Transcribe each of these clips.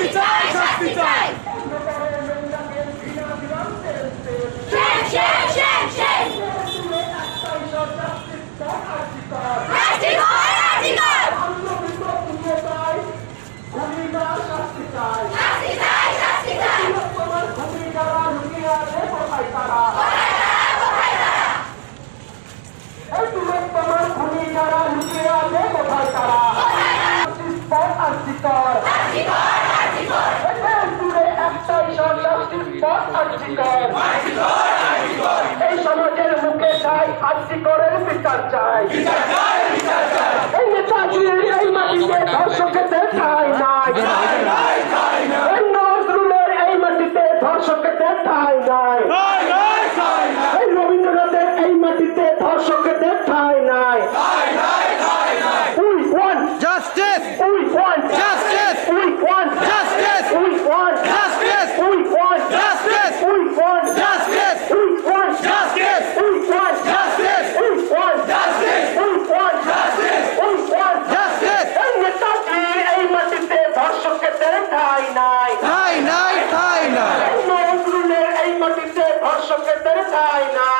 진짜. বিচার চাই। এই নেতাজি, এই মাটিতে ধর্ষকেতে ঠাই নাই। এই নজরুলের এই মাটিতে ধর্ষকেতে ঠাই নাই। চাই না।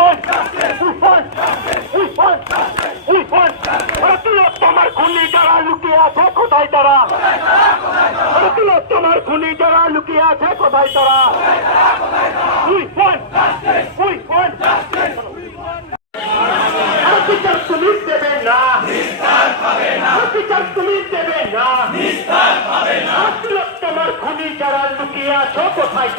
যারা লুকিয়ে আছে কোথায় তারা? তোমার খুনি যারা লুকিয়ে আছে কোথায় তারা? বিচার পুলিশ দেবে না। বিচার পুলিশ দেবে না। তোমার খুনি যারা লুকিয়ে আছো কোথায়